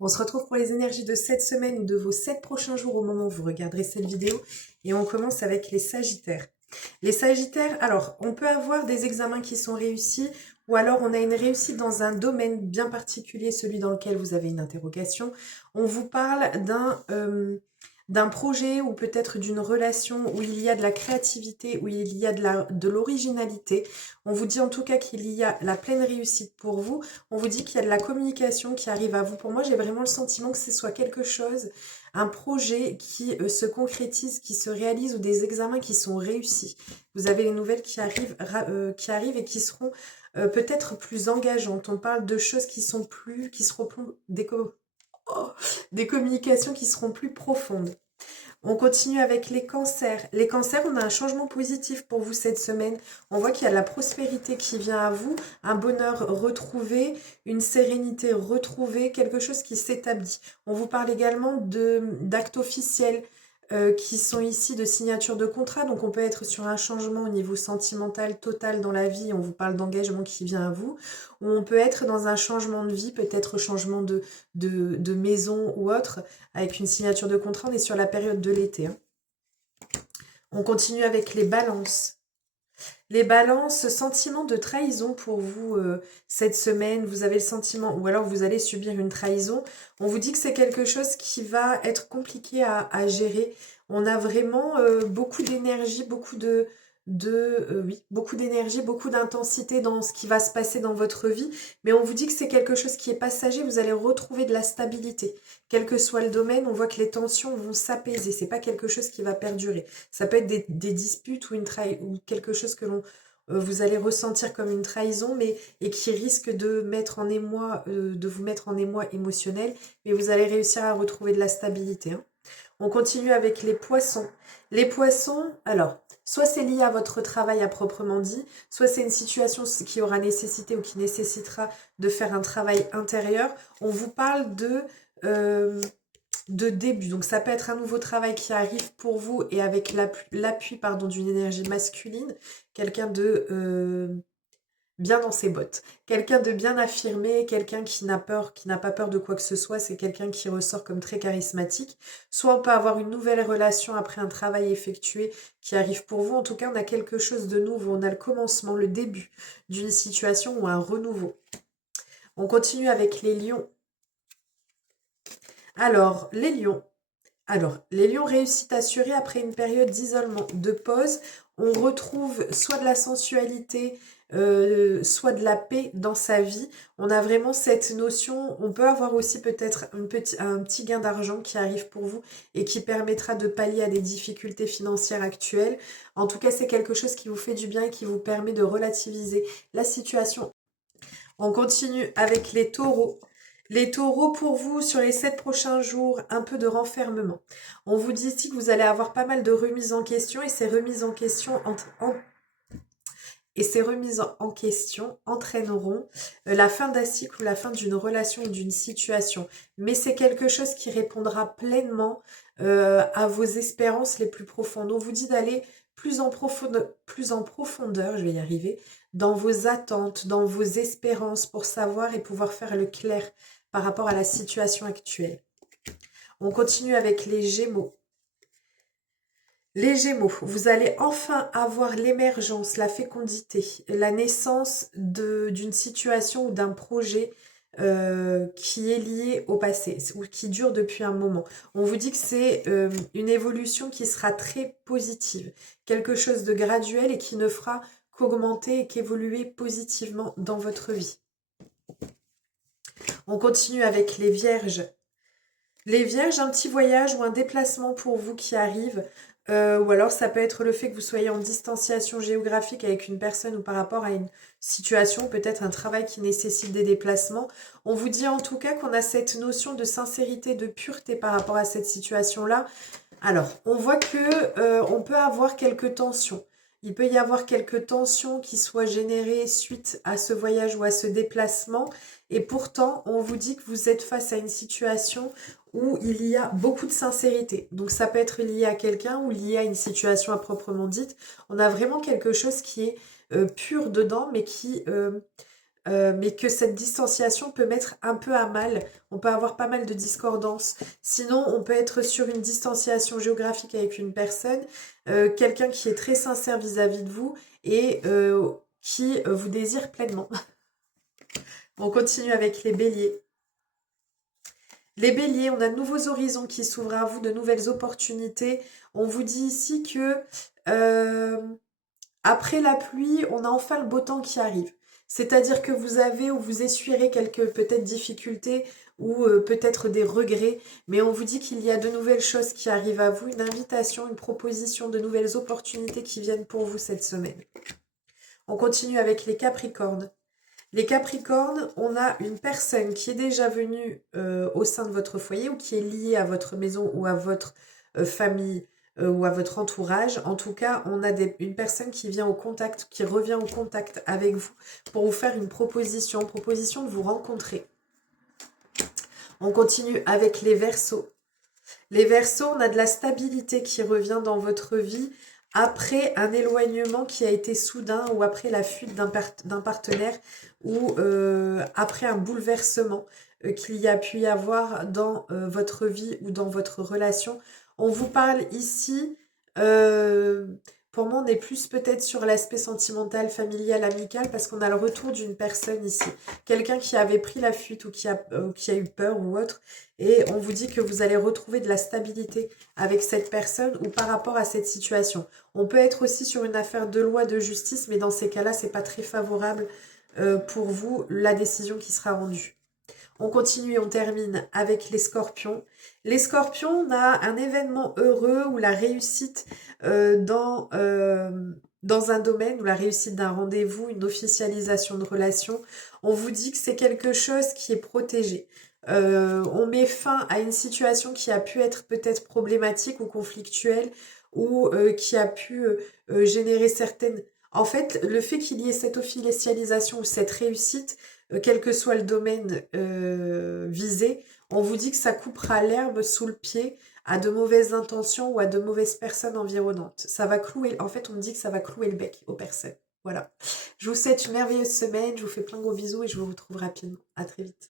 On se retrouve pour les énergies de cette semaine ou de vos 7 prochains jours au moment où vous regarderez cette vidéo. Et on commence avec les Sagittaires. Les Sagittaires, alors, on peut avoir des examens qui sont réussis ou alors on a une réussite dans un domaine bien particulier, celui dans lequel vous avez une interrogation. On vous parle d'un projet ou peut-être d'une relation où il y a de la créativité, où il y a de l'originalité. On vous dit en tout cas qu'il y a la pleine réussite pour vous. On vous dit qu'il y a de la communication qui arrive à vous. Pour moi, j'ai vraiment le sentiment que ce soit quelque chose, un projet qui se concrétise, qui se réalise ou des examens qui sont réussis. Vous avez les nouvelles qui arrivent et qui seront peut-être plus engageantes. On parle de choses qui seront des communications qui seront plus profondes. On continue avec les cancers. Les cancers, on a un changement positif pour vous cette semaine. On voit qu'il y a de la prospérité qui vient à vous, un bonheur retrouvé, une sérénité retrouvée, quelque chose qui s'établit. On vous parle également d'actes officiels qui sont ici de signature de contrat. Donc on peut être sur un changement au niveau sentimental total dans la vie. On vous parle d'engagement qui vient à vous. Ou on peut être dans un changement de vie, peut-être changement de maison ou autre, avec une signature de contrat. On est sur la période de l'été, hein. On continue avec les balances. Les balances, sentiment de trahison pour vous cette semaine. Vous avez le sentiment, ou alors vous allez subir une trahison. On vous dit que c'est quelque chose qui va être compliqué à gérer. On a vraiment beaucoup d'énergie, beaucoup d'énergie, beaucoup d'intensité dans ce qui va se passer dans votre vie. Mais on vous dit que c'est quelque chose qui est passager. Vous allez retrouver de la stabilité. Quel que soit le domaine, on voit que les tensions vont s'apaiser. C'est pas quelque chose qui va perdurer. Ça peut être des disputes ou quelque chose que vous allez ressentir comme une trahison, et qui risque de vous mettre en émoi émotionnel, mais vous allez réussir à retrouver de la stabilité, hein. On continue avec les poissons. Les poissons, alors, soit c'est lié à votre travail à proprement dit, soit c'est une situation qui aura nécessité ou qui nécessitera de faire un travail intérieur. On vous parle euh, de début. Donc ça peut être un nouveau travail qui arrive pour vous et avec l'appui d'une énergie masculine, quelqu'un de bien dans ses bottes, quelqu'un de bien affirmé, quelqu'un qui n'a pas peur de quoi que ce soit, c'est quelqu'un qui ressort comme très charismatique. Soit on peut avoir une nouvelle relation après un travail effectué qui arrive pour vous. En tout cas, on a quelque chose de nouveau, on a le commencement, le début d'une situation ou un renouveau. On continue avec les lions. Alors, les lions. Les lions réussite assurée après une période d'isolement, de pause. On retrouve soit de la sensualité, soit de la paix dans sa vie. On a vraiment cette notion. On peut avoir aussi peut-être un petit gain d'argent qui arrive pour vous et qui permettra de pallier à des difficultés financières actuelles. En tout cas, c'est quelque chose qui vous fait du bien et qui vous permet de relativiser la situation. On continue avec les taureaux. Les taureaux, pour vous, sur les 7 prochains jours, un peu de renfermement. On vous dit ici que vous allez avoir pas mal de remises en question, et ces remises en question entraîneront la fin d'un cycle ou la fin d'une relation ou d'une situation. Mais c'est quelque chose qui répondra pleinement à vos espérances les plus profondes. On vous dit d'aller plus en profondeur, je vais y arriver, dans vos attentes, dans vos espérances pour savoir et pouvoir faire le clair par rapport à la situation actuelle. On continue avec les Gémeaux. Les Gémeaux, vous allez enfin avoir l'émergence, la fécondité, la naissance d'une situation ou d'un projet qui est lié au passé ou qui dure depuis un moment. On vous dit que c'est une évolution qui sera très positive, quelque chose de graduel et qui ne fera qu'augmenter et qu'évoluer positivement dans votre vie. On continue avec les Vierges. Les Vierges, un petit voyage ou un déplacement pour vous qui arrive, ou alors ça peut être le fait que vous soyez en distanciation géographique avec une personne ou par rapport à une situation, peut-être un travail qui nécessite des déplacements. On vous dit en tout cas qu'on a cette notion de sincérité, de pureté par rapport à cette situation-là. Alors, on voit que on peut avoir quelques tensions. Il peut y avoir quelques tensions qui soient générées suite à ce voyage ou à ce déplacement. Et pourtant, on vous dit que vous êtes face à une situation où il y a beaucoup de sincérité. Donc ça peut être lié à quelqu'un ou lié à une situation à proprement dite. On a vraiment quelque chose qui est pur dedans, mais qui mais que cette distanciation peut mettre un peu à mal. On peut avoir pas mal de discordances. Sinon, on peut être sur une distanciation géographique avec une personne, quelqu'un qui est très sincère vis-à-vis de vous et qui vous désire pleinement. On continue avec les béliers. Les béliers, on a de nouveaux horizons qui s'ouvrent à vous, de nouvelles opportunités. On vous dit ici que après la pluie, on a enfin le beau temps qui arrive. C'est-à-dire que vous avez ou vous essuierez quelques peut-être difficultés ou peut-être des regrets, mais on vous dit qu'il y a de nouvelles choses qui arrivent à vous, une invitation, une proposition, de nouvelles opportunités qui viennent pour vous cette semaine. On continue avec les Capricornes. Les Capricornes, on a une personne qui est déjà venue au sein de votre foyer ou qui est liée à votre maison ou à votre famille ou à votre entourage. En tout cas, on a une personne qui vient au contact, qui revient au contact avec vous pour vous faire une proposition de vous rencontrer. On continue avec les Verseaux. Les Verseaux, on a de la stabilité qui revient dans votre vie après un éloignement qui a été soudain ou après la fuite d'un partenaire ou après un bouleversement qu'il y a pu y avoir dans votre vie ou dans votre relation. On vous parle ici, pour moi on est plus peut-être sur l'aspect sentimental, familial, amical, parce qu'on a le retour d'une personne ici. Quelqu'un qui avait pris la fuite ou qui a eu peur ou autre. Et on vous dit que vous allez retrouver de la stabilité avec cette personne ou par rapport à cette situation. On peut être aussi sur une affaire de loi, de justice, mais dans ces cas-là, c'est pas très favorable pour vous, la décision qui sera rendue. On continue et on termine avec les Scorpions. Les Scorpions, on a un événement heureux ou la réussite dans un domaine, ou la réussite d'un rendez-vous, une officialisation de relation. On vous dit que c'est quelque chose qui est protégé. On met fin à une situation qui a pu être peut-être problématique ou conflictuelle ou qui a pu générer certaines... En fait, le fait qu'il y ait cette officialisation ou cette réussite, quel que soit le domaine visé, on vous dit que ça coupera l'herbe sous le pied à de mauvaises intentions ou à de mauvaises personnes environnantes. Ça va clouer, en fait, on me dit que ça va clouer le bec aux personnes. Voilà. Je vous souhaite une merveilleuse semaine, je vous fais plein de gros bisous et je vous retrouve rapidement. À très vite.